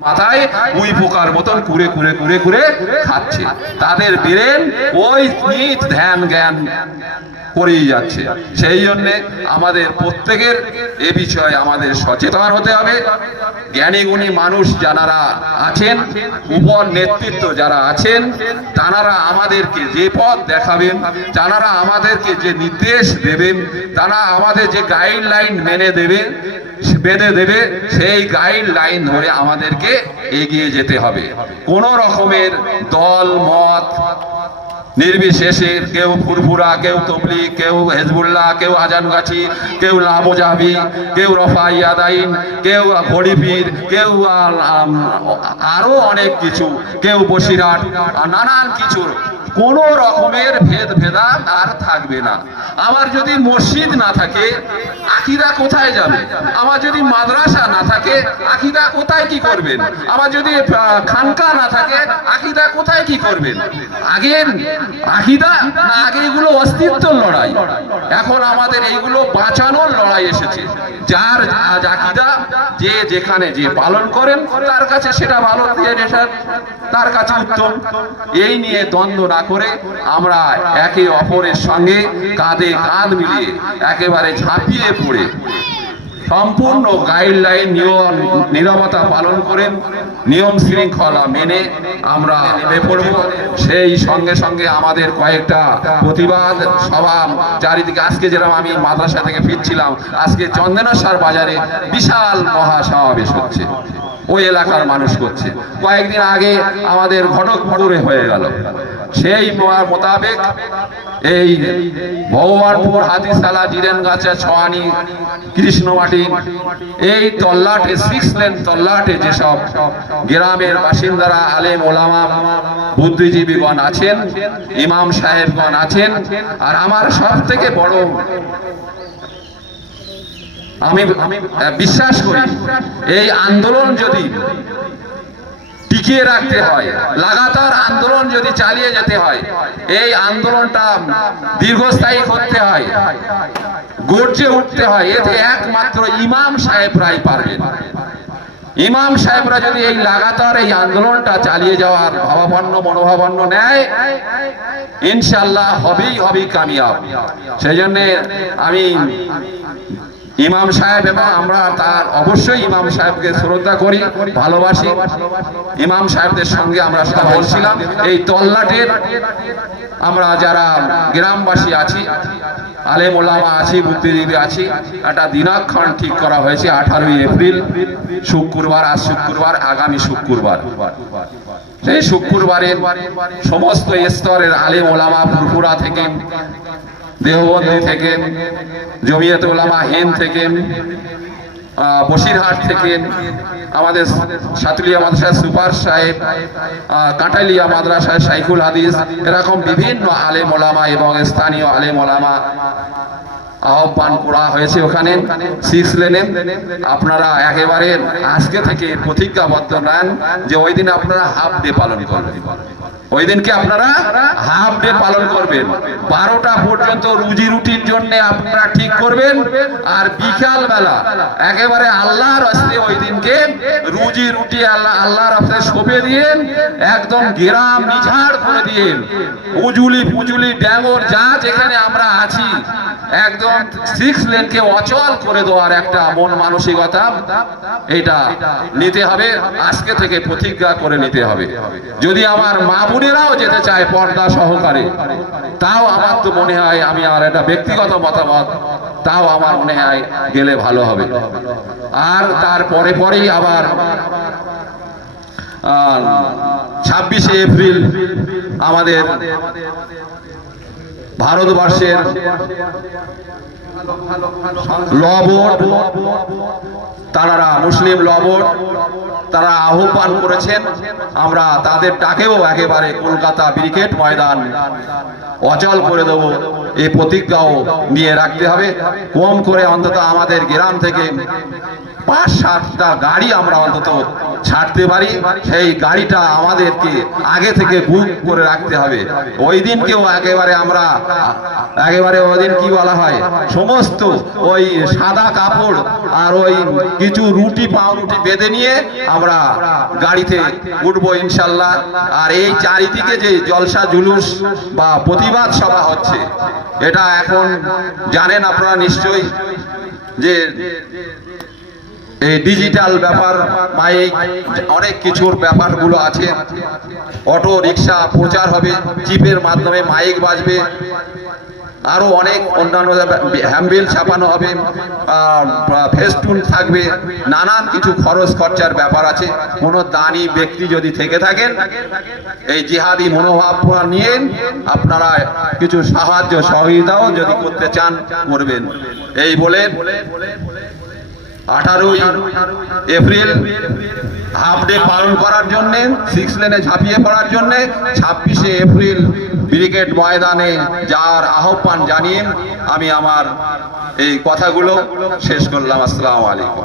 মাথায় উই পোকার মতন কুড়ে কুড়ে কুড়ে কুড়ে খাচ্ছে। তাদের ব্রেন ওই নিজ ধ্যান জ্ঞান করেই যাচ্ছে। সেই জন্য আমাদের প্রত্যেকের এ বিষয়ে আমাদের সচেতন হতে হবে। জ্ঞানী গুণী মানুষ যারা আছেন, উপর নেতৃত্ব যারা আছেন, তারা আমাদেরকে যে পথ দেখাবেন, তারা আমাদেরকে যে নির্দেশ দেবেন, তারা আমাদের যে গাইডলাইন মেনে দেবেন বেঁধে দেবে, সেই গাইডলাইন ধরে আমাদেরকে এগিয়ে যেতে হবে। কোন রকমের দল মত নির্বিশেষে, কেউ ফুরফুরা, কেউ তবলিগ, কেউ হেজবুল্লাহ, কেউ আজানগাছি, কেউ লাবোজাবি, কেউ রফাই আদাইন, কেউ ঘড়িপীর, কেউ আরো অনেক কিছু, কেউ বসিরহাট, নানান কিছুর কোন রকমের ভেদ ভেদাত আর থাকবে না। আমার যদি মসজিদ না থাকে, আকীদা কোথায় যাবে? আমার যদি মাদ্রাসা না থাকে, আকীদা কোথায় কি করবেন? আমার যদি খানকা না থাকে, আকীদা কোথায় কি করবেন? আগে আকীদা না, আগে এগুলো অস্তিত্বর লড়াই। এখন আমাদের এইগুলো বাঁচানোর লড়াই এসেছে। যার আজ আকীদা যে যেখানে যে পালন করেন, তার কাছে সেটা ভালো দিয়ে তার কাছে উত্তম। এই নিয়ে দ্বন্দ্ব না করে আমরা একে অপরের সঙ্গে কাঁধে কাঁধ মিলিয়ে একেবারে ঝাঁপিয়ে পড়ে সম্পূর্ণ গাইডলাইন নিয়ম নীরবতা পালন করেন, নিয়ম শৃঙ্খলা মেনে আমরা নেমে পড়ব। সেই সঙ্গে সঙ্গে আমাদের কয়েকটা প্রতিবাদ সভা চারিদিকে, আজকে যেরকম আমি মাদ্রাসা থেকে ফিরছিলাম, আজকে চন্দনেশ্বর বাজারে বিশাল মহাসমাবেশ হচ্ছে, ওই এলাকার মানুষ করছে। কয়েকদিন আগে আমাদের ঘটকপুরে হয়ে গেল। সেই মোতাবেক এই ভগবানপুর, হাতিশালা, জিরেনগাছা, ছয়ানি, কৃষ্ণমাটি, এই তল্লাটে 6 লেন তল্লাটে যেসব গ্রামের বাসিন্দারা, আলেম ওলামা, বুদ্ধিজীবীগণ আছেন, ইমাম সাহেবগণ আছেন, আর আমার সব থেকে বড় আমি বিশ্বাস করি, এই আন্দোলন যদি টিকিয়ে রাখতে হয়, লাগাতার আন্দোলন যদি চালিয়ে যেতে হয়, এই আন্দোলনটা দীর্ঘস্থায়ী করতে হয়, গর্জে উঠতে হয়, এতে একমাত্র ইমাম সাহেবরাই পারবেন। ইমাম সাহেবরা যদি এই লাগাতার এই আন্দোলনটা চালিয়ে যাওয়ার মনোভাবান্ন নেয়, ইনশাআল্লাহ হবেই কামিয়াব। সেই জন্য আমি ইমাম সাহেব এবং আমরা তার অবশ্যই ইমাম সাহেবকে শ্রদ্ধা করি, ভালোবাসি। ইমাম সাহেবদের সঙ্গে আমরা সেটা বলছিলাম, এই তল্লাটের আমরা যারা গ্রামবাসী আছি, আলেম ওলামা আছি, বুদ্ধিজীবী আছি, একটা দিনাক্ষণ ঠিক করা হয়েছে 18ই এপ্রিল শুক্রবার, আজ শুক্রবার, আগামী শুক্রবার। সেই শুক্রবারের সমস্ত স্তরের আলেম ওলামা, ফুরফুরা থেকে, দেওবন্দি থেকে, জমিয়তে উলামা হিন্দ থেকে, বসিরহাট থেকে, আমাদের সাতুলিয়া মাদ্রাসায় সুপার সাহেব, কাঁঠালিয়া মাদ্রাসায় শাইখুল হাদিস, এরকম বিভিন্ন আলেম ওলামা এবং স্থানীয় আলেম ওলামা আহ্বান করা হয়েছে। ওখানে 6 লেনে আপনারা একেবারে আজকে থেকে প্রতিজ্ঞাবদ্ধ নেন যে ওই দিন আপনারা হাফ ডে পালন করবেন। ওই দিনকে আপনারা হাফ ডে পালন করবেন। 12টা পর্যন্ত রুজি রুটির জন্য আপনারা ঠিক করবেন, আর বিকাল বেলা একেবারে আল্লাহর রাস্তায় ওই দিনকে রুজি রুটি আল্লাহর রাস্তায় সঁপে দিয়ে একদম গ্রাম নিঝাড় করে দিয়ে, উজুলি পুজুলি ড্যাঙ্গর যা যেখানে আমরা আছি, একদম 6 লেনকে অচল করে দেওয়ার একটা মন মানসিকতা এটা নিতে হবে। আজকে থেকে প্রতিজ্ঞা করে নিতে হবে। যদি আমার মা বোনেরাও যেতে চায় পর্দা সহকারে, তাও আমার তো মনে হয়, আমি আর এটা ব্যক্তিগত মতামত, তাও আমার মনে হয় গেলে ভালো হবে। আর তারপরে পরেই আবার 26শে এপ্রিল আমাদের ভারতবর্ষের ল বোর্ড, তারা মুসলিম ল বোর্ড, তারা আহ্বান করেছেন, আমরা তাদের ডাকেও একেবারে কলকাতা ব্রিগেড ময়দান অচল করে দেব, এই প্রতিজ্ঞাও নিয়ে রাখতে হবে। কম করে অন্তত আমাদের গ্রাম থেকে 5-7টা গাড়ি আমরা অন্তত ছাড়তে পারি। সেই গাড়িটা আমাদেরকে আগে থেকে বুক করে রাখতে হবে। ওই দিনকেও একেবারে ওই দিন কি বলা হয়, সমস্ত ওই সাদা কাপড় আর ওই কিছু রুটি পাউরুটি বেঁধে নিয়ে আমরা গাড়িতে উঠবো ইনশাল্লাহ। আর এই চারিদিকে যে জলসা জুলুস বা প্রতিবাদ সভা হচ্ছে, এটা এখন জানেন আপনারা নিশ্চয়ই যে এই ডিজিটাল ব্যাপার, মাইক, অনেক কিছুর ব্যাপারগুলো আছে। অটো রিক্সা প্রচার হবে, চিপের মাধ্যমে মাইক বাজবে, আরো অনেক অন্যান্য হ্যান্ডবিল ছাপানো হবে, ফেস্টুন থাকবে, নানান কিছু খরচ খরচার ব্যাপার আছে। কোনো দানি ব্যক্তি যদি থেকে থাকেন, এই জিহাদি মনোভাব নিয়ে আপনারা কিছু সাহায্য সহযোগিতাও যদি করতে চান করবেন। এই বলে 18ই এপ্রিল হাফ ডে পালন করার জন্য, 6 লেনে ঝাঁপিয়ে পড়ার জন্য 26শে এপ্রিল ব্রিগেড ময়দানে যাওয়ার আহ্বান জানিয়ে আমি আমার এই কথাগুলো শেষ করলাম। আসসালামু আলাইকুম।